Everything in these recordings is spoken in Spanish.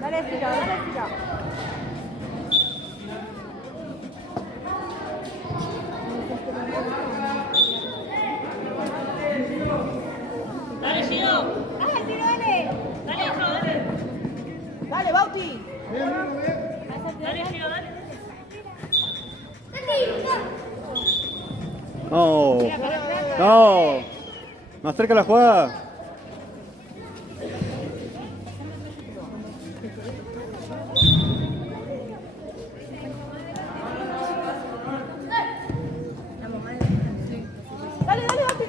Dale, Ciro, dale, Ciro. Dale, Gio. Dale, Ciro, dale. Dale, Gio, dale. Dale, Bauti. Dale, Gio, dale. No. No. Más cerca la jugada. Dale, dale, Bauti.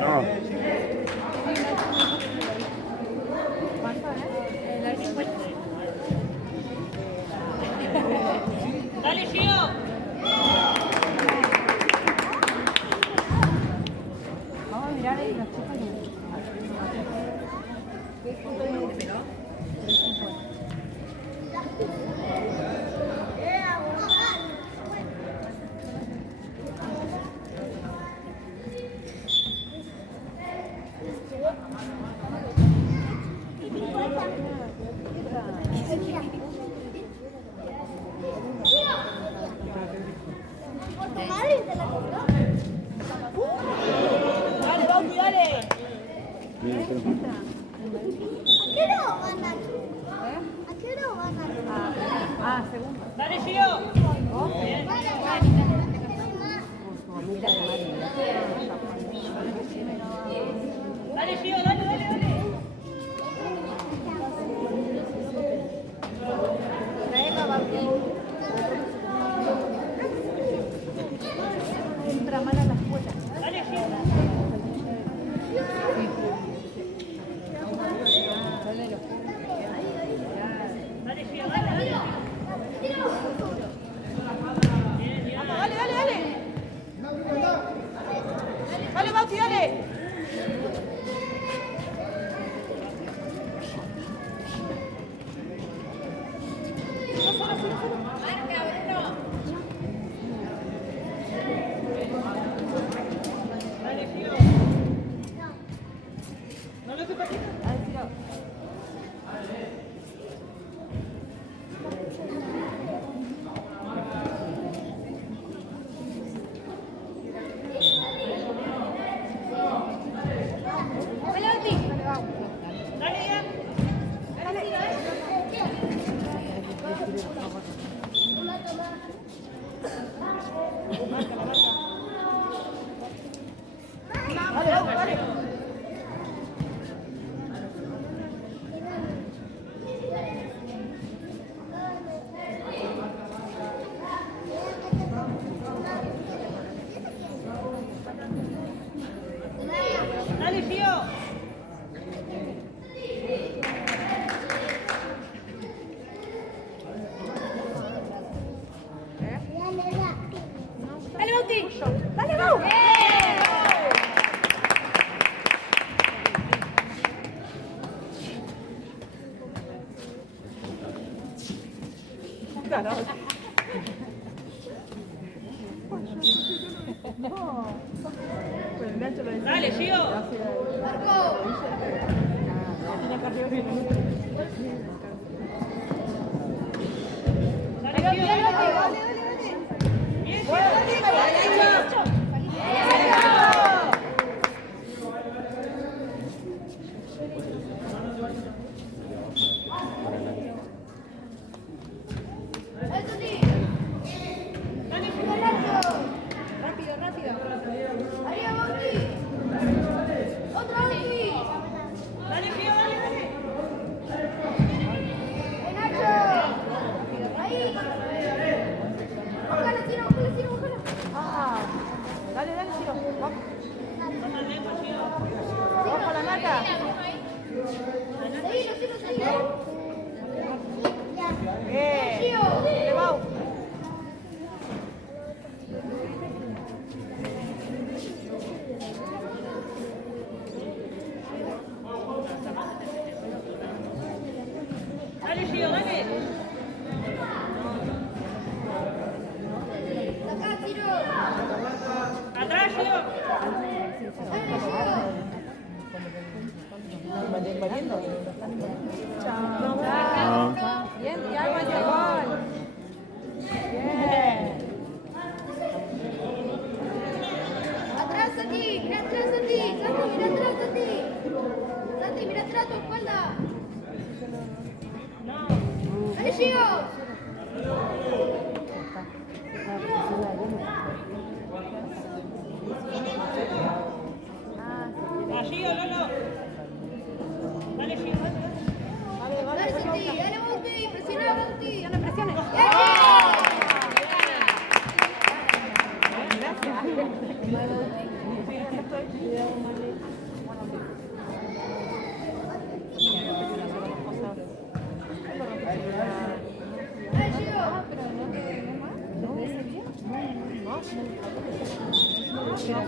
No. Dale, Gio. Vamos a mirar ahí las chicas. Dale, Bauti, dale. Bien, pero- Segundo. Dale, Gio. Dale, Gio, dale, dale, dale. Entra mal a la escuela. Dale, Gio. Dale, Gio, dale, dale. Vamos, dale, dale, dale. Dale, Bauti, dale. Dale, Gio. No lo sepas. Dale, Ciro. Dale, ya. Dale, Bauti, dale. Dale, Gio. Dale, Bauti. Dale, Bauti. Dale, Gio. Dale, Gio, dale. Bien, Gio. Rápido, rápido. Dale, Gio, dale, dale. Ah, dale, dale, Ciro. Vamos. Vamos con la marca. Dale, Gio, dale. Atrás, Gio. Ah. Bien, Tiago, ese gol. Bien. Atrás, Santi, mira atrás, Santi. Santi, mira atrás, Santi. Santi, mira atrás, tu espalda. Dale, Gio. A Gio, Lolo. Dale, Gio, dale. Dale, Santi, dale, Bauti. Presiona, Bauti. No le presiones. Dale, Gio.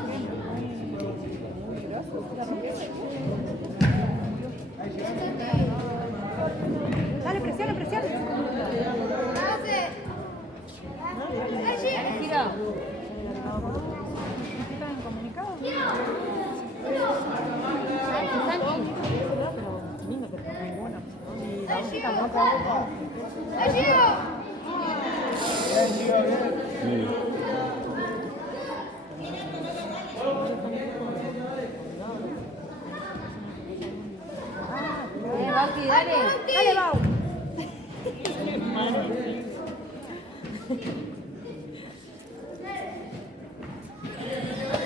Dale, presiona, presiona. Dale, Gio. Tiro. ¿Están incomunicados? Dale, Gio. Sí. Bauti, dale. Dale, Bau.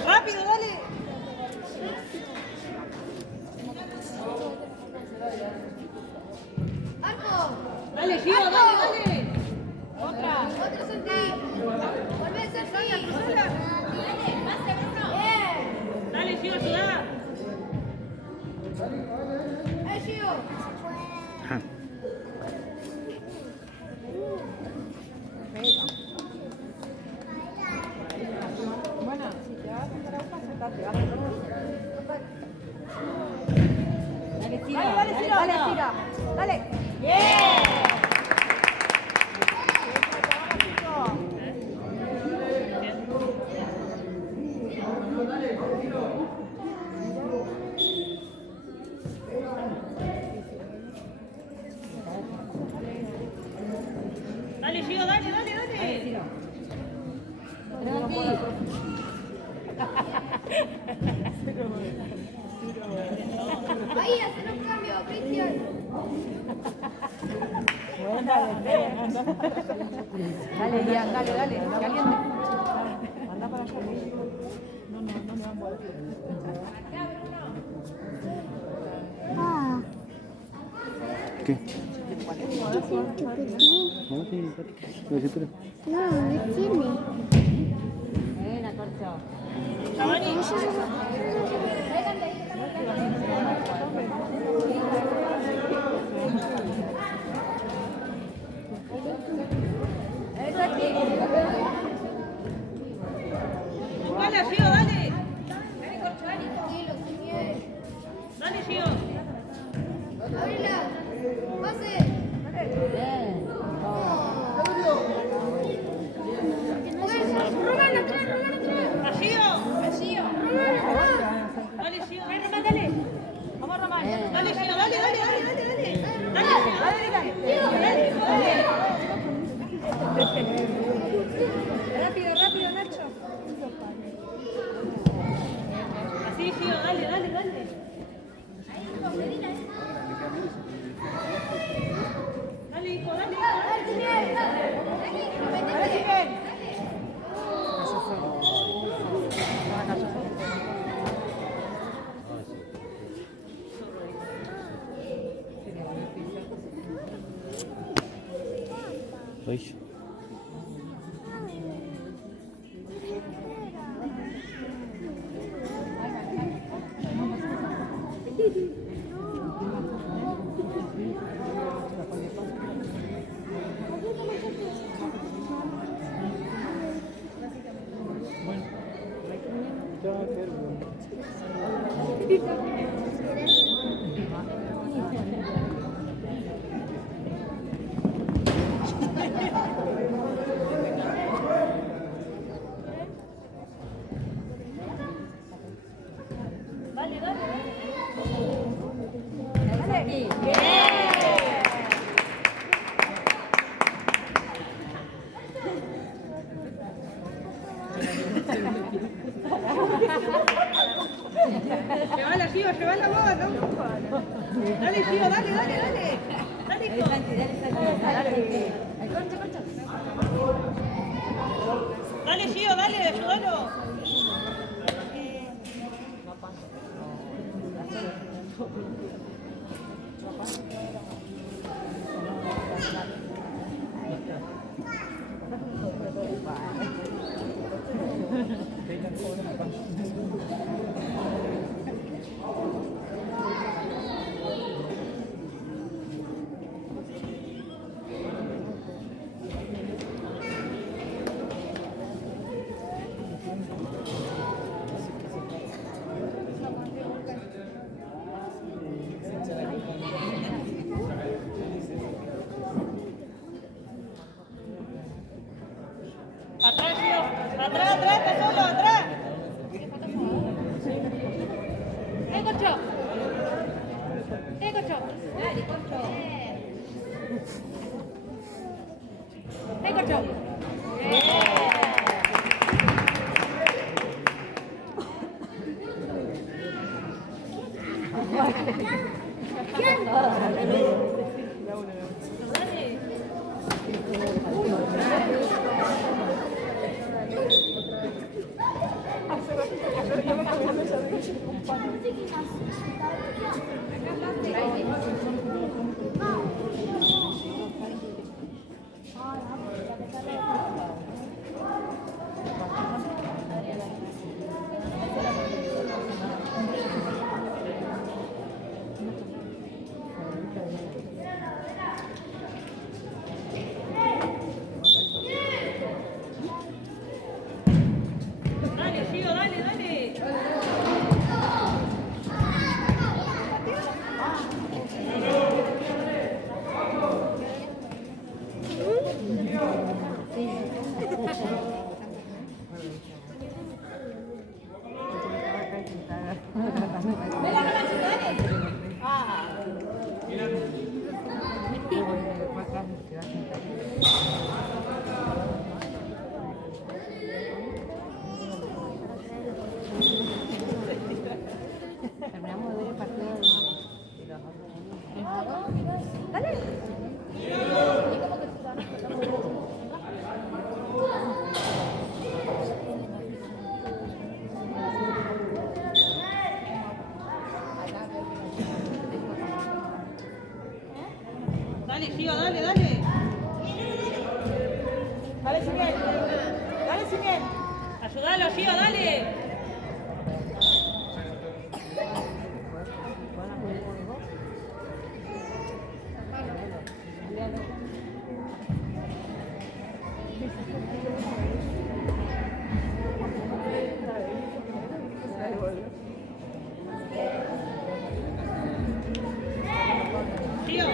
Rápido, dale. Arco. Dale, Gio, dale, dale. Otra, Santi. Volvé, Santi. Bien. Dale, Gio, ayudá. Dale, Gio. Ah. Bueno, si te vas a hacer agua, sentate, vas a hacer Dale, tira. Dale, dale, tira. Dale, tira. Dale. Bien. Dale, Gio, dale, dale, dale. Ahí, hacer un cambio, Cristian. Dale, Ian, dale, dale. Caliente. Anda para allá. No me van a poder. ¿Qué? No, no tiene. Buena, Corcho. Cavani. Buscala, Gio, dale. Tranquilo, sin miedo. Dale, Gio. Ábrela. Pase. Rogan atrás, Rogan atrás. A Gio. Rogan atrás. Dale, Gio. Ven, Román, dale. Vamos, Román. Dale, Gio, dale, dale, dale, dale, dale. Dale, Gio, dale. Rápido, rápido, Nacho. Así, Gio, dale, dale, dale. Dale, hijo, dale. Ahora sí, ven. Ay. aquí. Llévala, Gio, llévala vos, no. Dale, Gio, dale, dale, dale. Dale, hijo. Dale, Gio, dale, ayúdalo. Atrás, Gio. Atrás, atrás, está solo, atrás. Corcho. Corcho. Dale, Corcho. Corcho. Dale, Gio, dale, dale. Terminamos de ver el partido de los Dale. Dale, Gio, dale, dale. Dale, Simiel. Dale, Simiel. Ayúdalo, Gio, dale. Gio.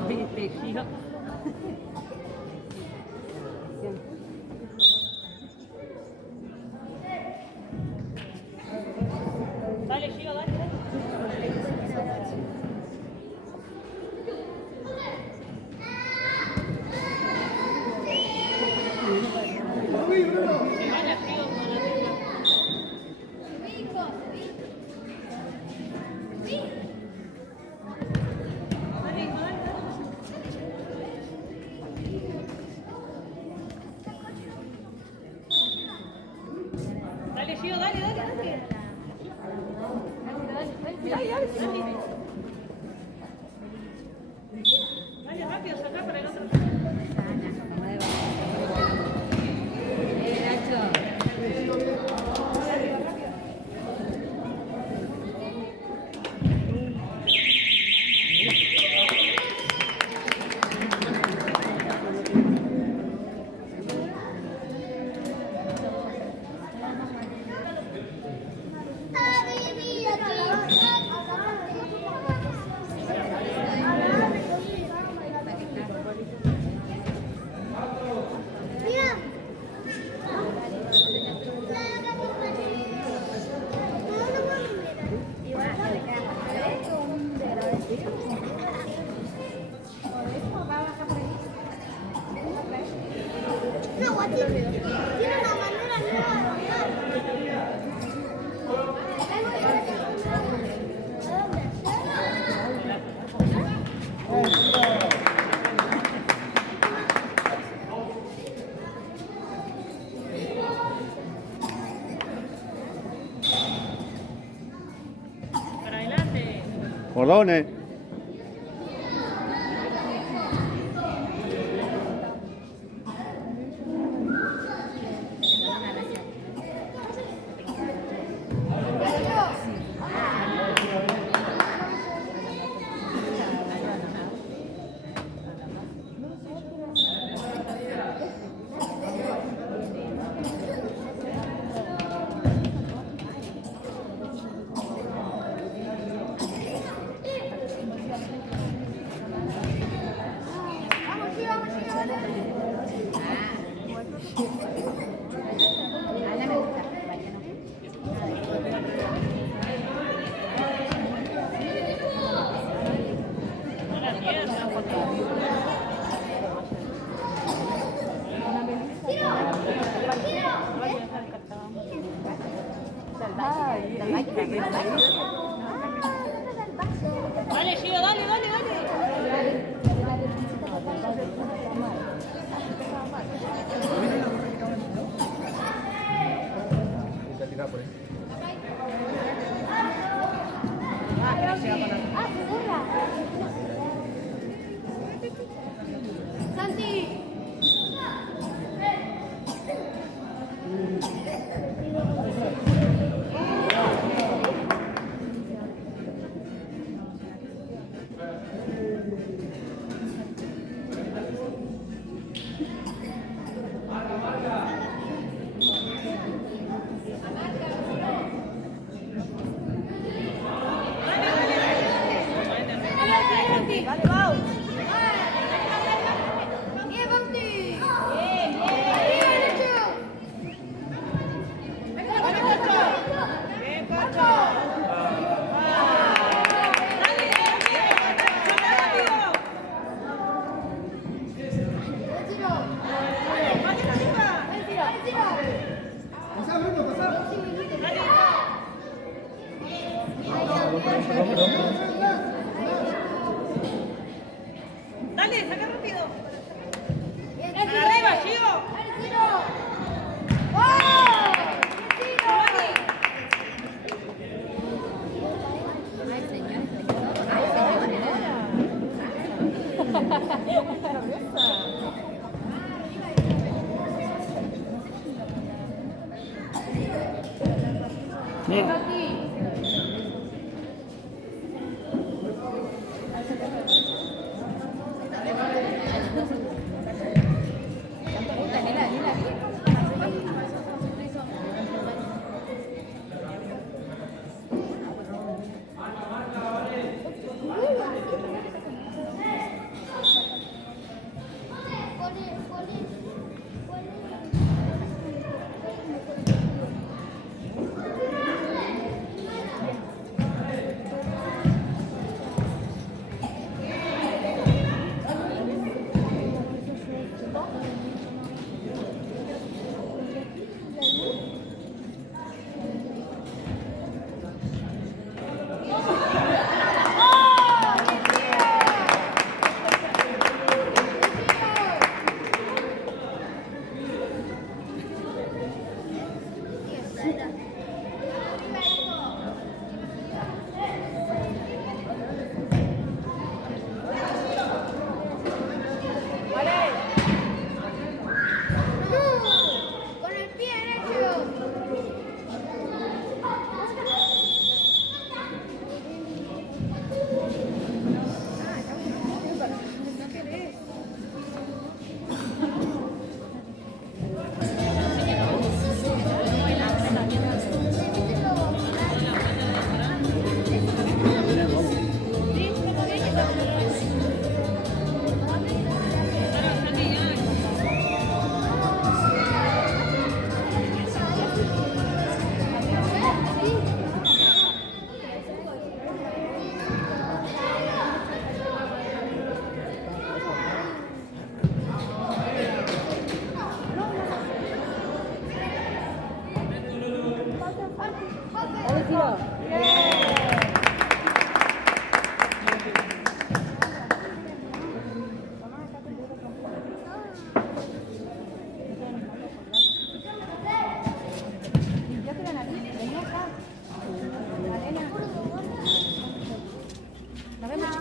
viste, Gio. Dale, Gio, dale, dale. Dale, Gio, dale, dale, dale. Dale, rápido, saca para el otro. No, Guati, tiene una manera nueva de andar. Para adelante. Cordones. Dale, Gio, dale, dale, dale. Santi. Dale, Bau. Bien, Bauti. Bien, bien. Arriba, derecho. Bien, Pacho. Dale, rápido. Retiro. Vaya arriba. Retiro. Dale, saca rápido. Bien, Para arriba, Gio. Retiro. ¡Oh! Retiro. Bien.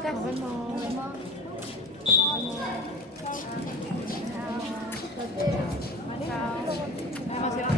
Nos vemos. Nos vemos. Chao. Chao. Me emocionó.